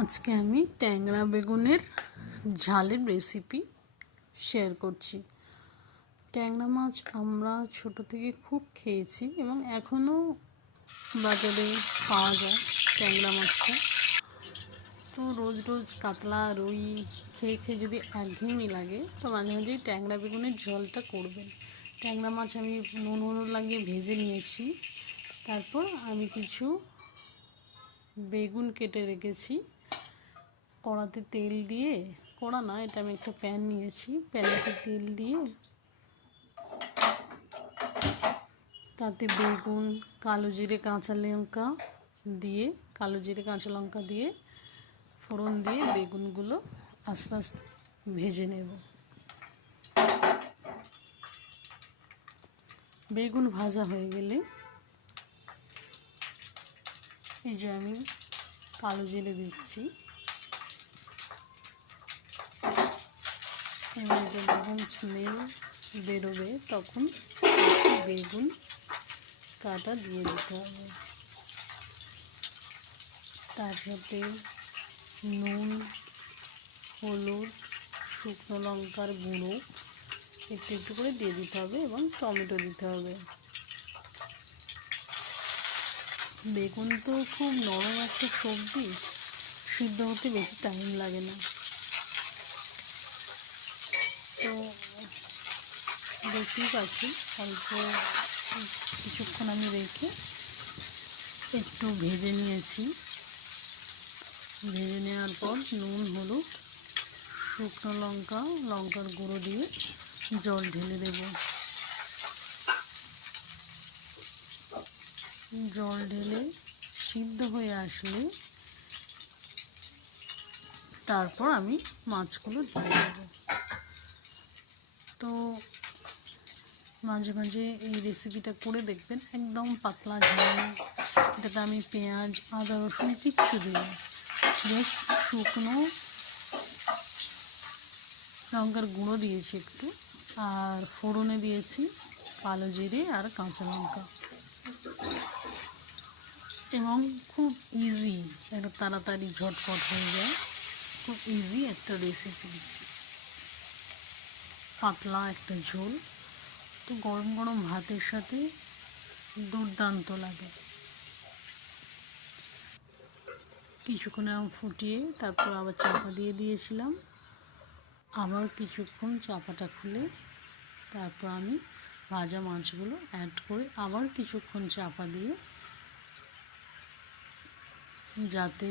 আজকে আমি ট্যাংরা বেগুনের ঝালের রেসিপি শেয়ার করছি। ট্যাংরা মাছ আমরা ছোট থেকে খুব খেয়েছি এবং এখনও বাজারে পাওয়া যায় ট্যাংরা মাছটা। তো রোজ রোজ কাতলা রুই খেয়ে খেয়ে যদি একঘেয়েমি লাগে তো মাঝে মাঝেই ট্যাংরা বেগুনের ঝোলটা করবেন। ট্যাংরা মাছ আমি নুন হলুদ লাগিয়ে ভেজে নিয়েছি। তারপর আমি কিছু বেগুন কেটে রেখেছি। কড়াতে তেল দিয়ে, কড়া না, এটা আমি একটা প্যান নিয়েছি, প্যানেতে তেল দিয়ে তাতে বেগুন, কালো জিরে কাঁচা লঙ্কা দিয়ে ফোড়ন দিয়ে বেগুনগুলো আস্তে আস্তে ভেজে নেব। বেগুন ভাজা হয়ে গেলে এই যে আমি কালো জিরে দিচ্ছি, এবার যখন স্মেল বেরোবে তখন বেগুন কাটা দিয়ে দিতে হবে। তার সাথে নুন, হলুদ, শুকনো লঙ্কার গুঁড়ো একটু একটু করে দিয়ে দিতে হবে এবং টমেটো দিতে হবে। বেগুন তো খুব নরম একটা সবজি, সিদ্ধ হতে বেশি টাইম লাগে না। তো দেখতেই পাচ্ছি অল্প কিছুক্ষণ আমি রেখে একটু ভেজে নিয়েছি। ভেজে নেওয়ার পর নুন, হলুদ, শুকনো লঙ্কা, লঙ্কার গুঁড়ো দিয়ে জল ঢেলে দেব। জল ঢেলে সিদ্ধ হয়ে আসলে তারপর আমি মাছগুলো দিয়ে দেব। তো মাঝে মাঝে এই রেসিপিটা করে দেখবেন, একদম পাতলা ঝাল। এটাতে আমি পেঁয়াজ, আদা, রসুন কিচ্ছু দিই, জাস্ট শুকনো লঙ্কার গুঁড়ো দিয়েছি একটু, আর ফোড়নে দিয়েছি কালো জিরে আর কাঁচা লঙ্কা। এবং খুব ইজি, এটা তাড়াতাড়ি ঝটপট হয়ে যায়, খুব ইজি একটা রেসিপি, পাতলা একটা ঝোল। তো গরম গরম ভাতের সাথে দুর্দান্ত লাগে। কিছুক্ষণ ফুটিয়ে তারপর আবার চাপা দিয়ে দিয়েছিলাম, আবার কিছুক্ষণ চাপাটা খুলে তারপর আমি ভাজা মাছগুলো অ্যাড করে আবার কিছুক্ষণ চাপা দিয়ে, যাতে